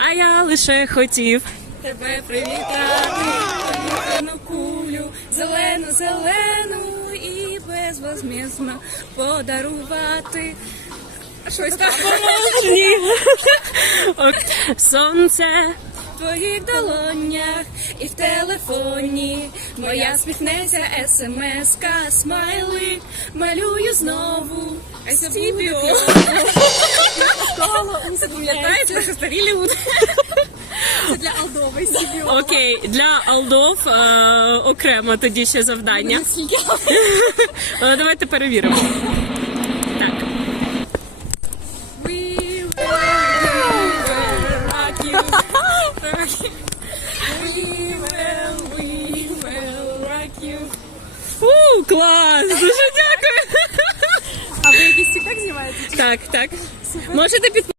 А я лише хотів. Тебе привітати, зелену кулю, зелену, зелену і безвозмісно подарувати. Щось там Ні. Ок. Сонце. в твоїх долонях і в телефоні. Моя сміхнеться смс-ка, смайли, малюю знову. Стіпі Пам'ятаєте, що старі люди? Це для Алдови Стіпі Окей, для Алдов е, окремо тоді ще завдання. Е, Давайте перевіримо. Так. У, клас! Дуже дякую. А ви якийсь тікток знімаєте? Так, так. Можете підписати.